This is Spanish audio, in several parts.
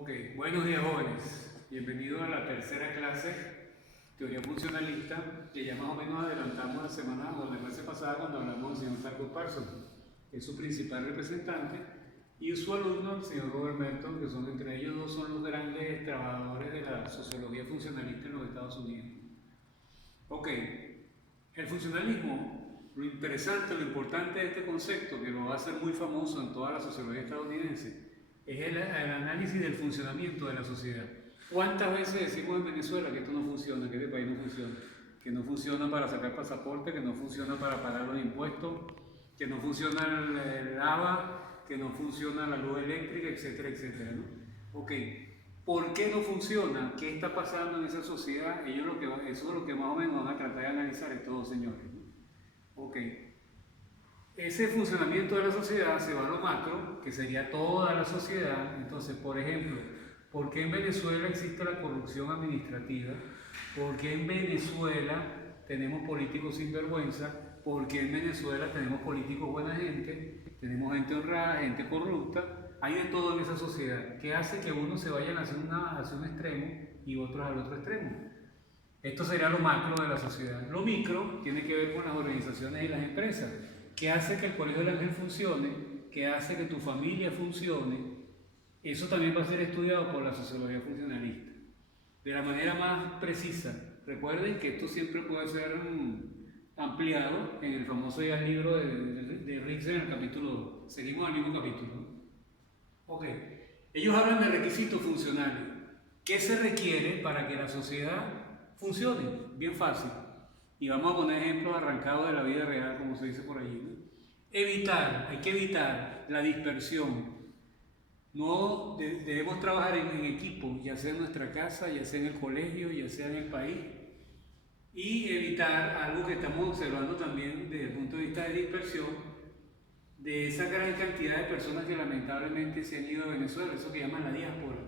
Ok, buenos días jóvenes. Bienvenidos a la tercera clase, Teoría Funcionalista, que ya más o menos adelantamos la semana o la clase pasada cuando hablamos del señor Sarko Parson, que es su principal representante, y su alumno, el señor Robert Merton, que son entre ellos dos son los grandes trabajadores de la sociología funcionalista en los Estados Unidos. Ok, el funcionalismo, lo interesante, lo importante de este concepto, que lo va a hacer muy famoso en toda la sociología estadounidense, es el análisis del funcionamiento de la sociedad. ¿Cuántas veces decimos en Venezuela que esto no funciona, que este país no funciona? Que no funciona para sacar pasaporte, que no funciona para pagar los impuestos, que no funciona el ABA, que no funciona la luz eléctrica, etcétera, etcétera, ¿no? Ok, ¿por qué no funciona? ¿Qué está pasando en esa sociedad? Eso es lo que más o menos van a tratar de analizar estos dos señores, ¿no? Ok. Ese funcionamiento de la sociedad se va a lo macro, que sería toda la sociedad. Entonces, por ejemplo, ¿por qué en Venezuela existe la corrupción administrativa? ¿Por qué en Venezuela tenemos políticos sinvergüenza? ¿Por qué en Venezuela tenemos políticos buena gente? Tenemos gente honrada, gente corrupta. Hay de todo en esa sociedad, que hace que unos se vayan hacia un extremo y otros al otro extremo. Esto sería lo macro de la sociedad. Lo micro tiene que ver con las organizaciones y las empresas. ¿Qué hace que el Colegio del Ángel funcione? ¿Qué hace que tu familia funcione? Eso también va a ser estudiado por la sociología funcionalista, de la manera más precisa. Recuerden que esto siempre puede ser ampliado en el famoso ya libro de Rixen en el capítulo 2. Seguimos al mismo capítulo, ¿no? Ok. Ellos hablan de requisitos funcionales. ¿Qué se requiere para que la sociedad funcione? Bien fácil. Y vamos a poner ejemplos arrancados de la vida real, como se dice por allí, ¿no? Hay que evitar la dispersión. No debemos trabajar en equipo, ya sea en nuestra casa, ya sea en el colegio, ya sea en el país. Y evitar algo que estamos observando también desde el punto de vista de dispersión, de esa gran cantidad de personas que lamentablemente se han ido a Venezuela, eso que llaman la diáspora.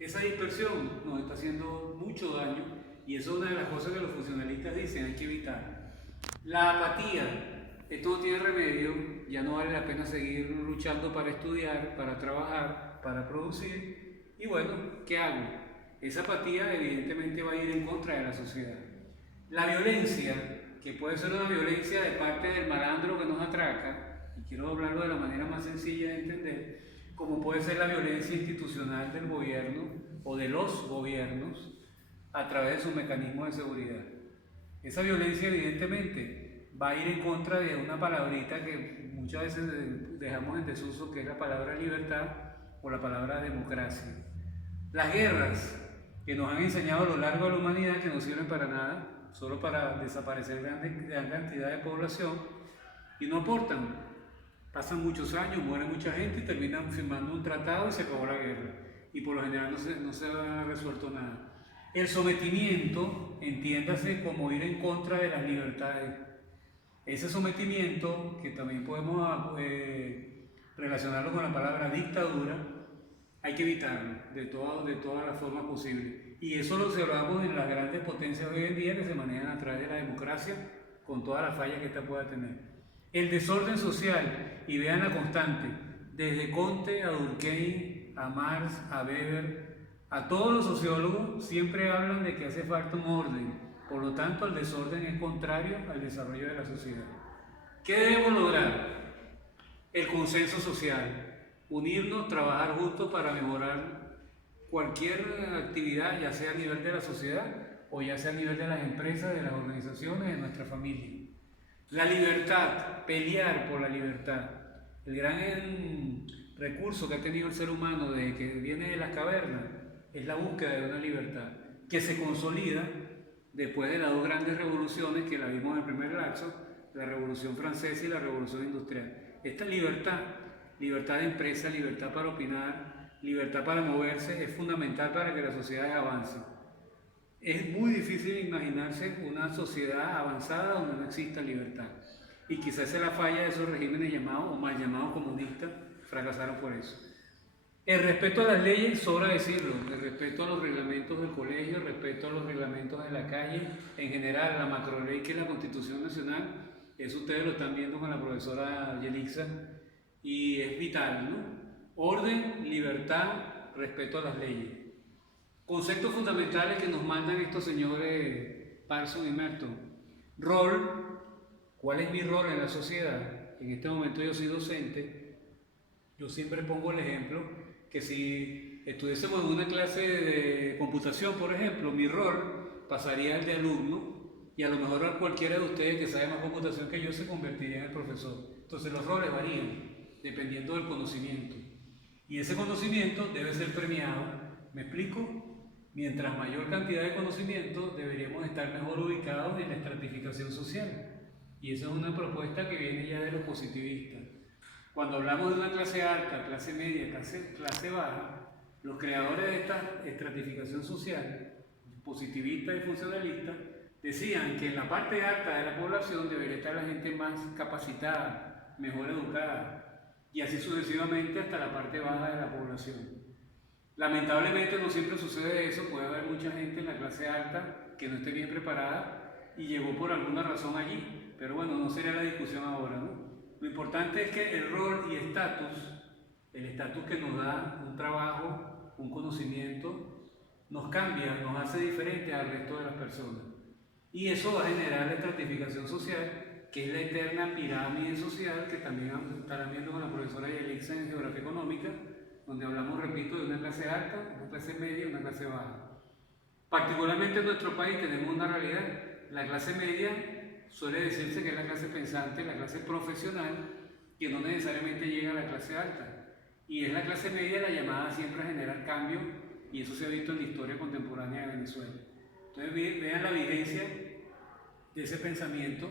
Esa dispersión nos está haciendo mucho daño y eso es una de las cosas que los funcionalistas dicen, hay que evitar. La apatía, esto no tiene remedio, ya no vale la pena seguir luchando para estudiar, para trabajar, para producir. Y bueno, ¿qué hago? Esa apatía evidentemente va a ir en contra de la sociedad. La violencia, que puede ser una violencia de parte del malandro que nos atraca, y quiero hablarlo de la manera más sencilla de entender, como puede ser la violencia institucional del gobierno o de los gobiernos a través de sus mecanismos de seguridad. Esa violencia evidentemente va a ir en contra de una palabrita que muchas veces dejamos en desuso, que es la palabra libertad o la palabra democracia. Las guerras que nos han enseñado a lo largo de la humanidad que no sirven para nada, solo para desaparecer gran cantidad de población y no aportan. Pasan muchos años, muere mucha gente y terminan firmando un tratado y se acabó la guerra. Y por lo general no se ha resuelto nada. El sometimiento, entiéndase como ir en contra de las libertades. Ese sometimiento, que también podemos relacionarlo con la palabra dictadura, hay que evitarlo de todas las formas posibles. Y eso lo observamos en las grandes potencias de hoy en día que se manejan a través de la democracia, con todas las fallas que ésta pueda tener. El desorden social, y vean la constante, desde Comte a Durkheim, a Marx, a Weber, a todos los sociólogos siempre hablan de que hace falta un orden. Por lo tanto, el desorden es contrario al desarrollo de la sociedad. ¿Qué debemos lograr? El consenso social. Unirnos, trabajar juntos para mejorar cualquier actividad, ya sea a nivel de la sociedad o ya sea a nivel de las empresas, de las organizaciones, de nuestra familia. La libertad, pelear por la libertad. El gran recurso que ha tenido el ser humano desde que viene de las cavernas es la búsqueda de una libertad que se consolida después de las dos grandes revoluciones que la vimos en el primer lapso, la Revolución Francesa y la Revolución Industrial. Esta libertad de empresa, libertad para opinar, libertad para moverse, es fundamental para que la sociedad avance. Es muy difícil imaginarse una sociedad avanzada donde no exista libertad. Y quizás esa es la falla de esos regímenes llamados o mal llamados comunistas, fracasaron por eso. El respeto a las leyes, sobra decirlo, el respeto a los reglamentos del colegio, el respeto a los reglamentos de la calle, en general la macroley que es la Constitución Nacional, eso ustedes lo están viendo con la profesora Yelixa, y es vital, ¿no? Orden, libertad, respeto a las leyes. Conceptos fundamentales que nos mandan estos señores Parson y Merton. Rol, ¿cuál es mi rol en la sociedad? En este momento yo soy docente. Yo siempre pongo el ejemplo que si estuviésemos en una clase de computación, por ejemplo, mi rol pasaría al de alumno y a lo mejor a cualquiera de ustedes que sabe más computación que yo se convertiría en el profesor. Entonces los roles varían dependiendo del conocimiento. Y ese conocimiento debe ser premiado. ¿Me explico? Mientras mayor cantidad de conocimiento, deberíamos estar mejor ubicados en la estratificación social. Y esa es una propuesta que viene ya de los positivistas. Cuando hablamos de una clase alta, clase media, clase baja, los creadores de esta estratificación social, positivista y funcionalista, decían que en la parte alta de la población debería estar la gente más capacitada, mejor educada, y así sucesivamente hasta la parte baja de la población. Lamentablemente no siempre sucede eso, puede haber mucha gente en la clase alta que no esté bien preparada y llegó por alguna razón allí, pero bueno, no sería la discusión ahora, ¿no? Lo importante es que el rol y el estatus que nos da un trabajo, un conocimiento, nos cambia, nos hace diferentes al resto de las personas. Y eso va a generar la estratificación social, que es la eterna pirámide social que también estarán viendo con la profesora Yelixa en Geografía Económica, donde hablamos, repito, de una clase alta, una clase media y una clase baja. Particularmente en nuestro país tenemos una realidad. La clase media suele decirse que es la clase pensante, la clase profesional, que no necesariamente llega a la clase alta. Y es la clase media la llamada siempre a generar cambio, y eso se ha visto en la historia contemporánea de Venezuela. Entonces vean la vigencia de ese pensamiento,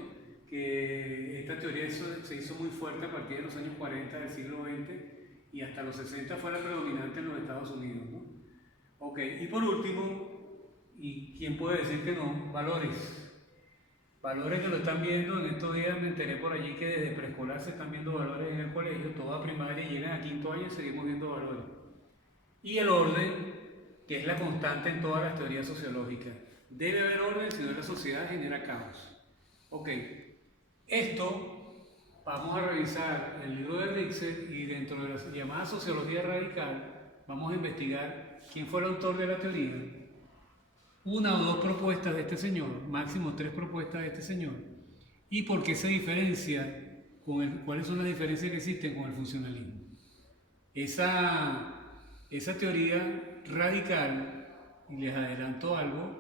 que esta teoría se hizo muy fuerte a partir de los años 40 del siglo XX y hasta los 60 fue la predominante en los Estados Unidos, ¿no? Ok, y por último, ¿y quién puede decir que no? Valores. Valores que lo están viendo, en estos días me enteré por allí que desde preescolar se están viendo valores en el colegio, toda primaria y llegan a quinto año y seguimos viendo valores. Y el orden, que es la constante en todas las teorías sociológicas. Debe haber orden, si no la sociedad genera caos. Ok, esto vamos a revisar el libro de Richter y dentro de la llamada sociología radical vamos a investigar quién fue el autor de la teoría, una o dos propuestas de este señor, máximo 3 propuestas de este señor, y por qué se diferencia, cuáles son las diferencias que existen con el funcionalismo. Esa teoría radical, y les adelanto algo,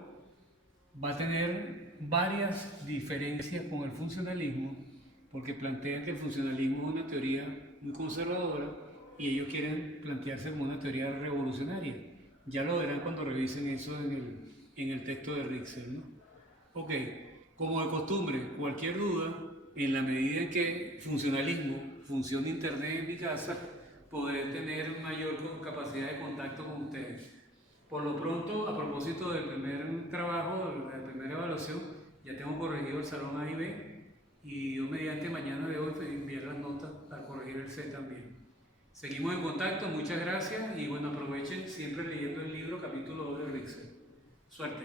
va a tener varias diferencias con el funcionalismo, porque plantean que el funcionalismo es una teoría muy conservadora y ellos quieren plantearse como una teoría revolucionaria. Ya lo verán cuando revisen eso en el texto de Richter, ¿no? Ok, como de costumbre, cualquier duda, en la medida en que funcionalismo, funcione internet en mi casa, podré tener mayor capacidad de contacto con ustedes. Por lo pronto, a propósito del primer trabajo, de la primera evaluación, ya tengo corregido el salón A y B, y yo mediante mañana de hoy enviar las notas para corregir el C también. Seguimos en contacto, muchas gracias y bueno, aprovechen siempre leyendo el libro capítulo 2 de Richter. Suerte.